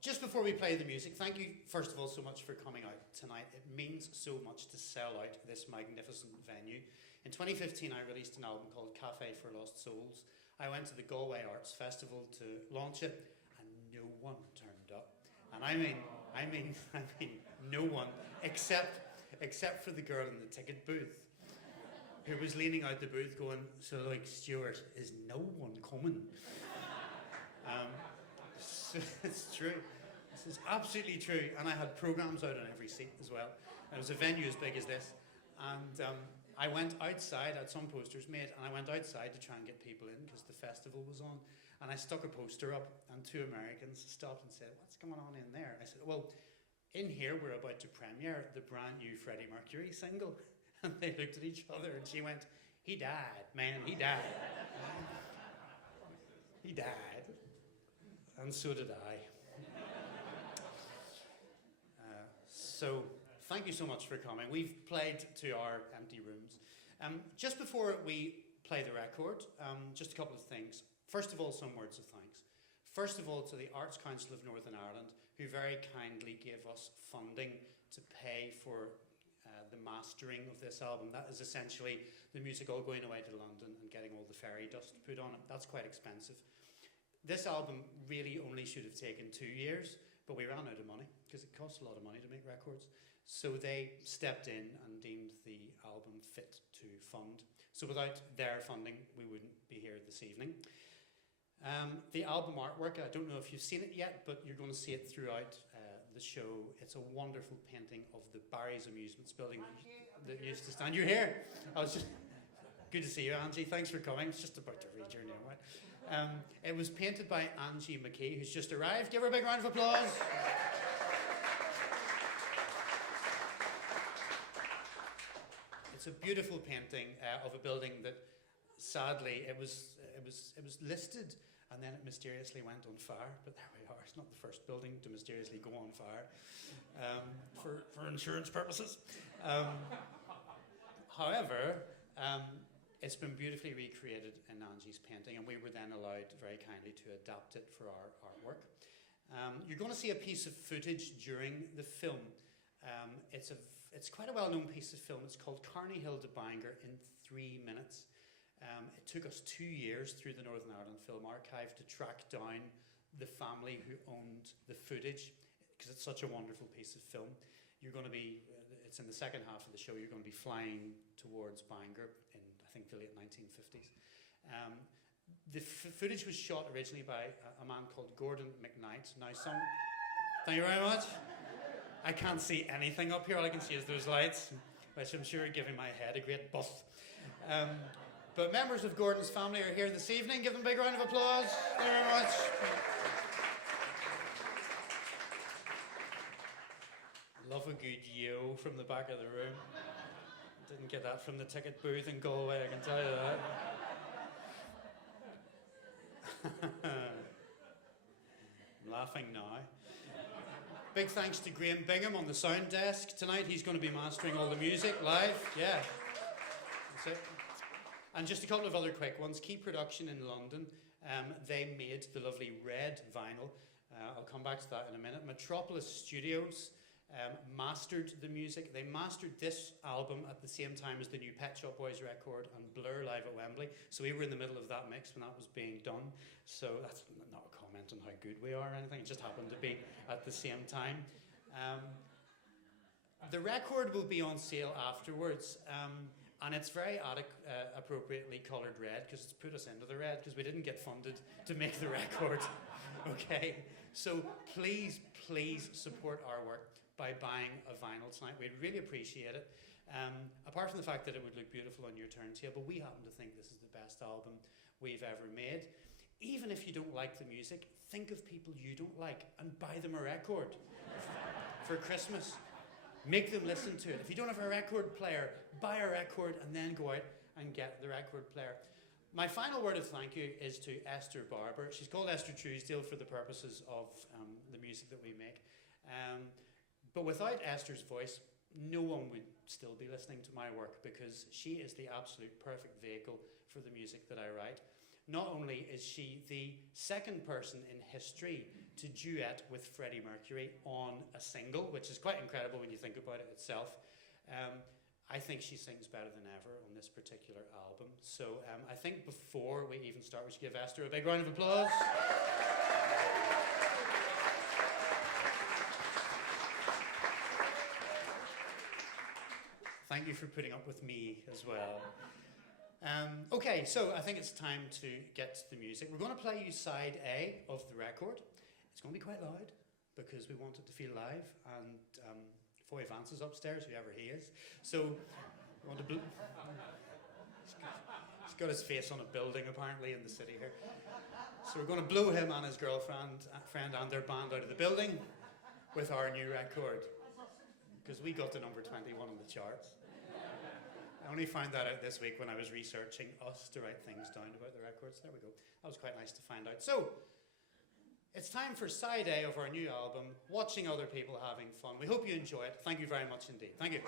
Just before we play the music, thank you first of all so much for coming out tonight. It means so much to sell out this magnificent venue. In 2015 I released an album called Cafe for Lost Souls. I went to the Galway Arts Festival to launch it and no one turned up. And I mean no one except for the girl in the ticket booth who was leaning out the booth going, so like, Stuart, is no one coming? So it's true. This is absolutely true. And I had programs out on every seat as well. And it was a venue as big as this. And I went outside, I had some posters made, and I went outside to try and get people in because the festival was on. And I stuck a poster up, and two Americans stopped and said, what's going on in there? I said, well, in here we're about to premiere the brand new Freddie Mercury single. And they looked at each other and she went, he died, man, he died. He died. And so did I. So thank you so much for coming. We've played to our empty rooms. Just before we play the record, just a couple of things. First of all, some words of thanks. First of all, to the Arts Council of Northern Ireland, who very kindly gave us funding to pay for the mastering of this album. That is essentially the music all going away to London and getting all the fairy dust put on it. That's quite expensive. This album really only should have taken 2 years, but we ran out of money because it costs a lot of money to make records. So they stepped in and deemed the album fit to fund. So without their funding, we wouldn't be here this evening. The album artwork, I don't know if you've seen it yet, but you're going to see it throughout the show. It's a wonderful painting of the Barry's Amusements building that used to stand. You're here. I was just good to see you, Angie. Thanks for coming. It's just about to read your name, right? It was painted by Angie McKee, who's just arrived. Give her a big round of applause. It's a beautiful painting of a building that, sadly, it was listed. And then it mysteriously went on fire, but there we are. It's not the first building to mysteriously go on fire for insurance purposes. However, it's been beautifully recreated in Angie's painting, and we were then allowed very kindly to adapt it for our artwork. You're going to see a piece of footage during the film. It's quite a well-known piece of film. It's called Carney Hill to Bangor in 3 minutes. It took us 2 years through the Northern Ireland Film Archive to track down the family who owned the footage, because it's such a wonderful piece of film. You're going to be, it's in the second half of the show, you're going to be flying towards Bangor in, I think, the late 1950s. The footage was shot originally by a man called Gordon McKnight. Now, thank you very much. I can't see anything up here. All I can see is those lights, which I'm sure are giving my head a great buff. But members of Gordon's family are here this evening. Give them a big round of applause. Thank you very much. Love a good yo from the back of the room. Didn't get that from the ticket booth in Galway, I can tell you that. I'm laughing now. Big thanks to Graham Bingham on the sound desk tonight. He's going to be mastering all the music live. Yeah, that's it. And just a couple of other quick ones. Key Production in London, they made the lovely red vinyl. I'll come back to that in a minute. Metropolis Studios mastered the music. They mastered this album at the same time as the new Pet Shop Boys record and Blur live at Wembley. So we were in the middle of that mix when that was being done. So that's not a comment on how good we are or anything. It just happened to be at the same time. The record will be on sale afterwards. And it's very appropriately coloured red because it's put us into the red because we didn't get funded to make the record. Okay? So please, please support our work by buying a vinyl tonight. We'd really appreciate it. Apart from the fact that it would look beautiful on your turntable, we happen to think this is the best album we've ever made. Even if you don't like the music, think of people you don't like and buy them a record for Christmas. Make them listen to it. If you don't have a record player, buy a record and then go out and get the record player. My final word of thank you is to Esther Barber. She's called Esther Truesdale for the purposes of the music that we make. But without Esther's voice, no one would still be listening to my work because she is the absolute perfect vehicle for the music that I write. not only is she the second person in history to duet with Freddie Mercury on a single, which is quite incredible when you think about it itself. I think she sings better than ever on this particular album. So I think before we even start, we should give Esther a big round of applause. Thank you for putting up with me as well. Okay, so I think it's time to get to the music. We're going to play you side A of the record. It's going to be quite loud because we want it to feel live, and Foy Vance is upstairs, whoever he is. So we want to he's got his face on a building apparently in the city here. So we're going to blow him and his girlfriend and their band out of the building with our new record, because we got to number 21 on the charts. I only found that out this week when I was researching us to write things down about the records. There we go. That was quite nice to find out. So, it's time for side A of our new album, Watching Other People Having Fun. We hope you enjoy it. Thank you very much indeed. Thank you.